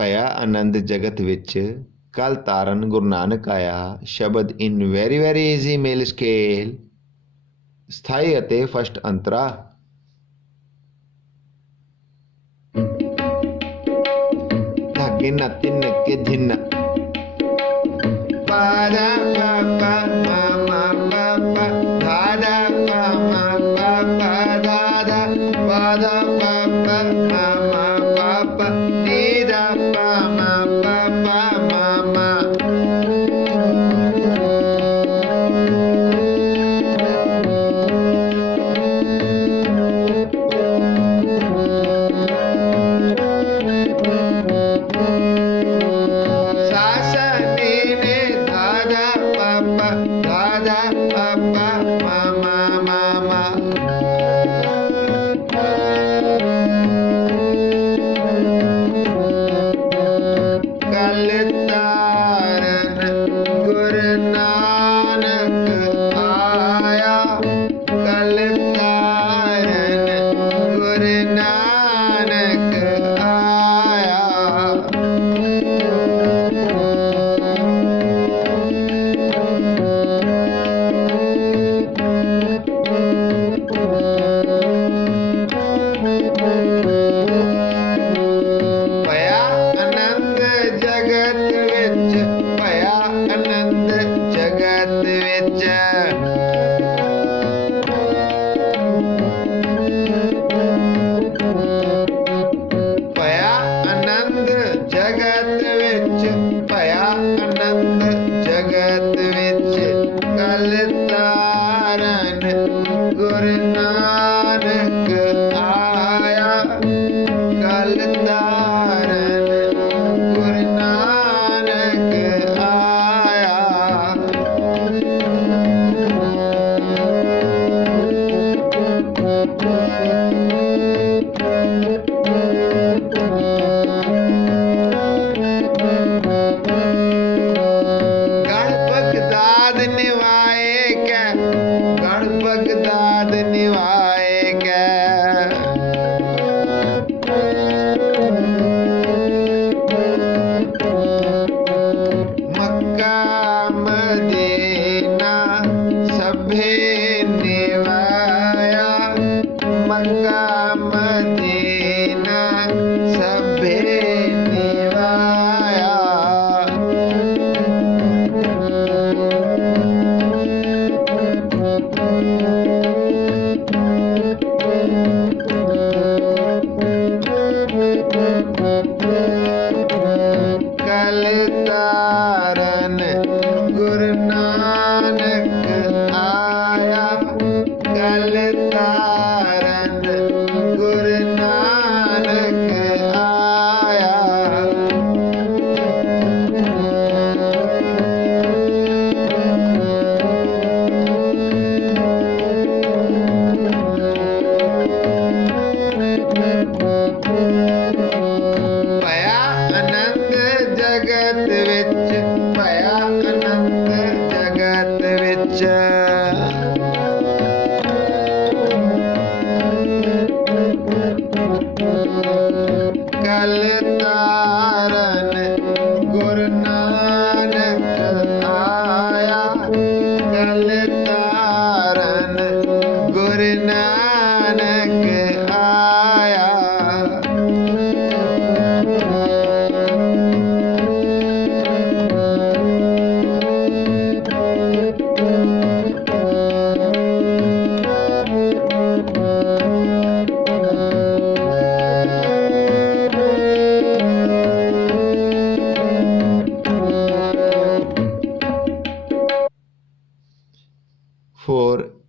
भया आनंद जगत विच कल तारन गुरु नानक आया शब्द in very very easy male scale स्थाई अते फस्ट अंतरा। धागे न तिन के धिन पादा पापा मामा पापा दादा पामा पापा दादा पादा पापा मामा पापा नीदा पामा पापा मामा।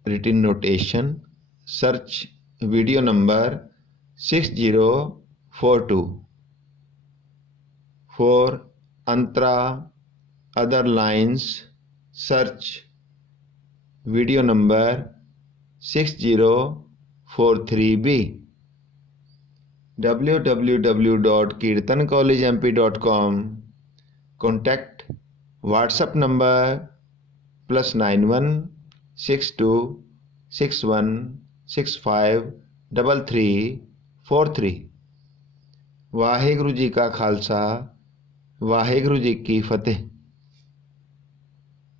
written notation, search video number 6042. For Antra other lines, search video number 6043B. www.kirtancollegemp.com. Contact WhatsApp number +91 62 61 65 33 43. Waheguru ji का खालसा वाहिगुरू जी की फतेह।